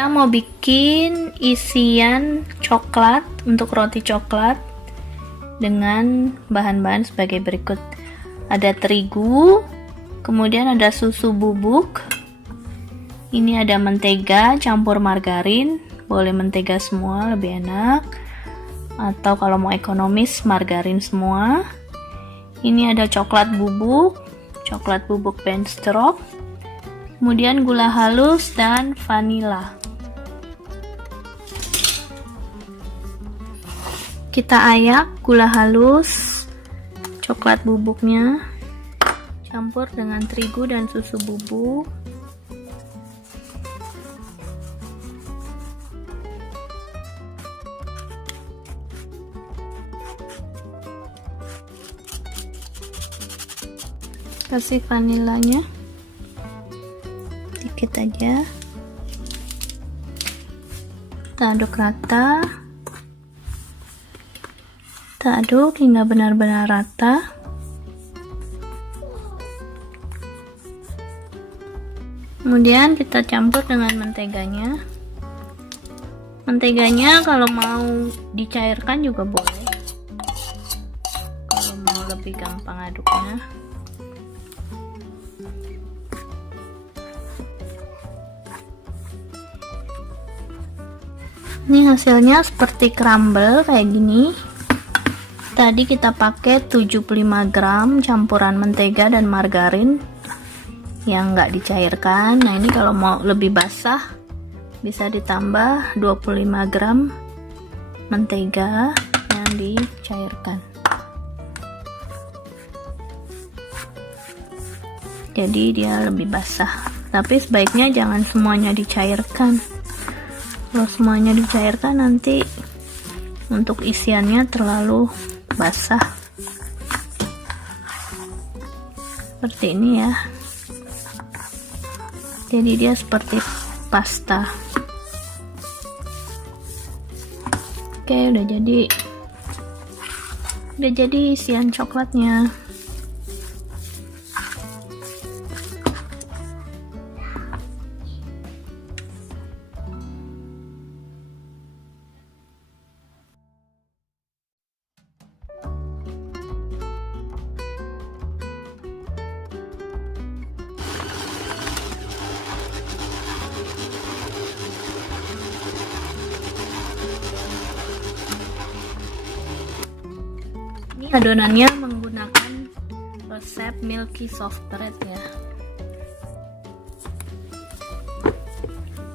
Kita mau bikin isian coklat untuk roti coklat dengan bahan-bahan sebagai berikut. Ada terigu, kemudian ada susu bubuk, ini ada mentega campur margarin, boleh mentega semua lebih enak, atau kalau mau ekonomis margarin semua. Ini ada coklat bubuk Benstrop, kemudian gula halus dan vanila. Kita ayak gula halus, coklat bubuknya, campur dengan terigu dan susu bubuk. Kasih vanilanya dikit aja. Kita aduk rata. Kita aduk hingga benar-benar rata. Kemudian kita campur dengan menteganya. Menteganya kalau mau dicairkan juga boleh, kalau mau lebih gampang aduknya. Ini hasilnya seperti crumble kayak gini. Tadi kita pakai 75 gram campuran mentega dan margarin yang enggak dicairkan. Nah, ini kalau mau lebih basah bisa ditambah 25 gram mentega yang dicairkan. Jadi dia lebih basah. Tapi sebaiknya jangan semuanya dicairkan. Kalau semuanya dicairkan nanti untuk isiannya terlalu basah. Seperti ini ya. Jadi dia seperti pasta. Oke, udah jadi isian coklatnya. Ini adonannya menggunakan resep milky soft bread ya.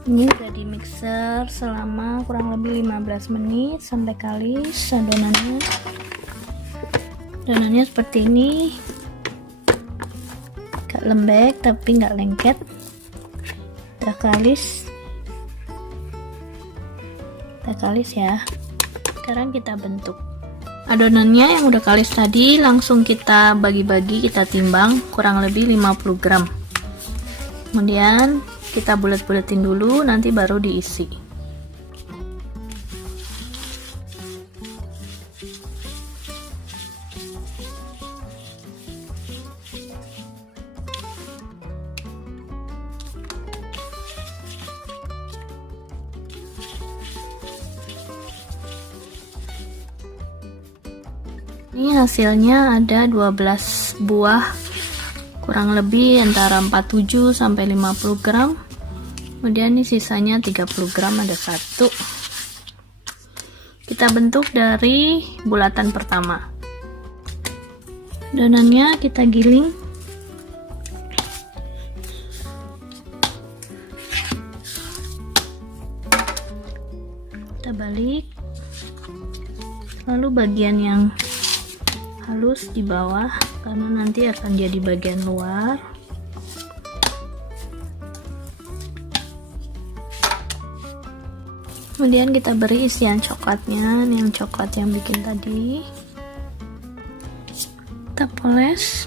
Ini udah di mixer selama kurang lebih 15 menit sampai kalis adonannya. Adonannya seperti ini, agak lembek tapi nggak lengket. Udah kalis ya. Sekarang kita bentuk. Adonannya yang udah kalis tadi langsung kita bagi-bagi, kita timbang kurang lebih 50 gram. Kemudian kita bulet-buletin dulu, nanti baru diisi. Ini hasilnya ada 12 buah, kurang lebih antara 47 sampai 50 gram. Kemudian ini sisanya 30 gram, ada satu. Kita bentuk dari bulatan pertama. Adonannya kita giling. Kita balik. Lalu bagian yang halus di bawah karena nanti akan jadi bagian luar. Kemudian kita beri isian coklatnya, ini yang coklat yang bikin tadi. Kita poles.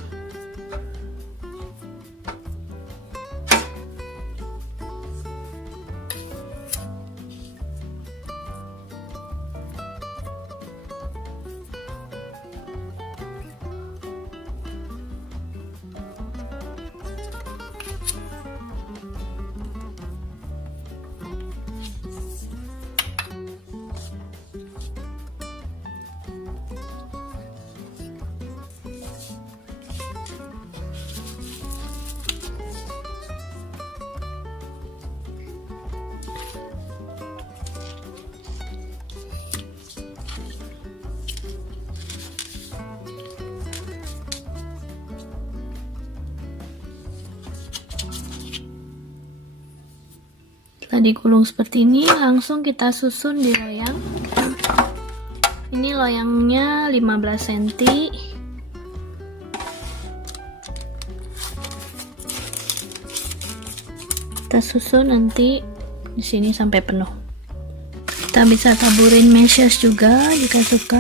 Setelah digulung seperti ini, langsung kita susun di loyang. Ini loyangnya 15 cm. Kita susun nanti di sini sampai penuh. Kita bisa taburin meses juga jika suka.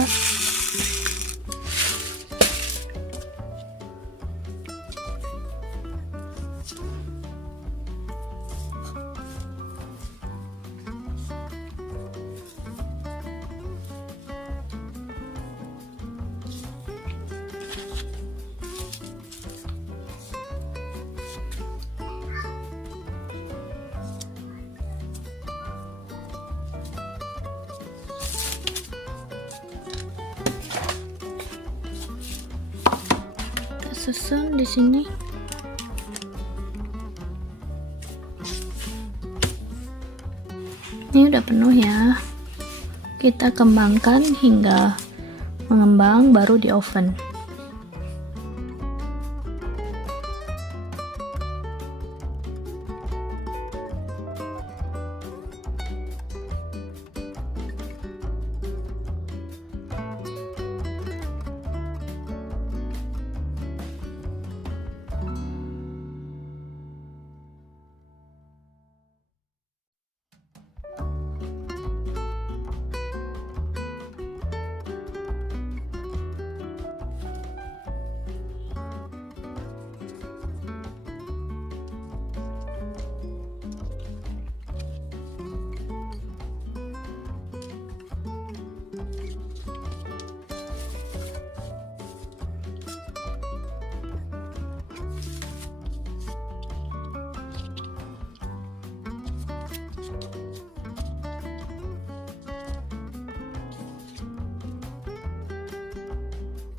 Susun di sini. Ini udah penuh ya. Kita kembangkan hingga mengembang, baru di oven.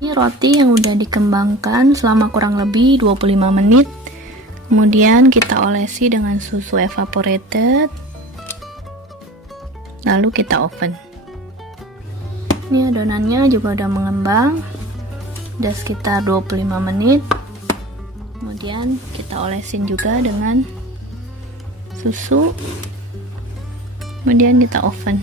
Ini roti yang udah dikembangkan selama kurang lebih 25 menit. Kemudian kita olesi dengan susu evaporated. Lalu kita oven. Ini adonannya juga udah mengembang. Udah sekitar 25 menit. Kemudian kita olesin juga dengan susu. Kemudian kita oven.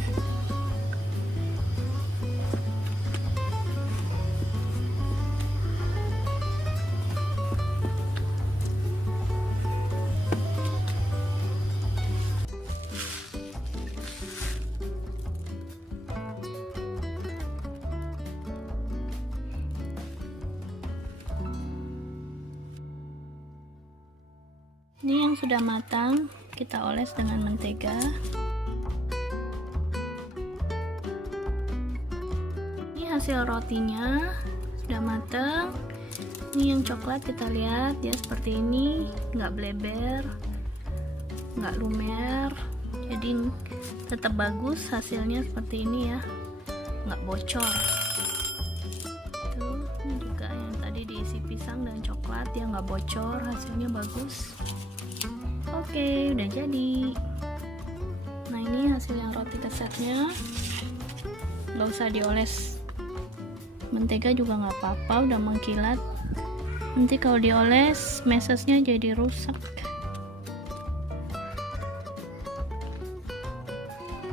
Ini yang sudah matang, kita oles dengan mentega. Ini hasil rotinya sudah matang. Ini yang coklat, kita lihat dia seperti ini, nggak bleber, nggak lumer, jadi tetap bagus hasilnya seperti ini ya, nggak bocor. Tuh, ini juga yang tadi diisi pisang dan coklat, dia nggak bocor, hasilnya bagus. Oke, udah jadi. Nah, ini hasil yang roti kesetnya. Nggak usah dioles mentega juga nggak apa-apa, udah mengkilat. Nanti kalau dioles mesesnya jadi rusak.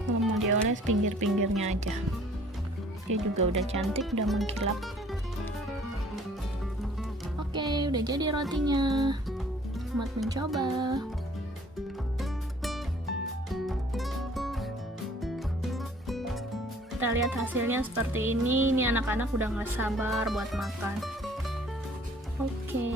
Kalau mau dioles pinggir-pinggirnya aja. Dia juga udah cantik, udah mengkilap. Oke, udah jadi rotinya. Selamat mencoba. Kita lihat hasilnya seperti ini. Ini anak-anak udah nggak sabar buat makan. Oke.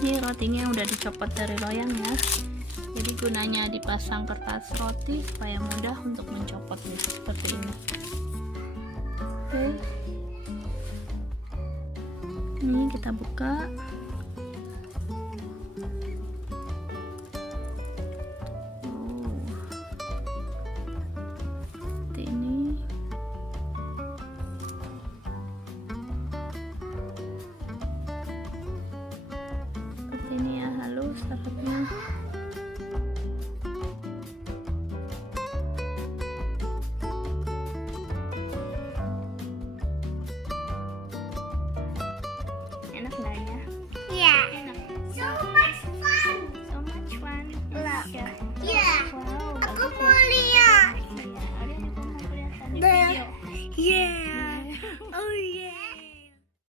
Ini rotinya udah dicopot dari loyang ya. Jadi gunanya dipasang kertas roti supaya mudah untuk mencopotnya seperti ini. Oke. Ini kita buka. Seperti ini. Seperti ini Ya.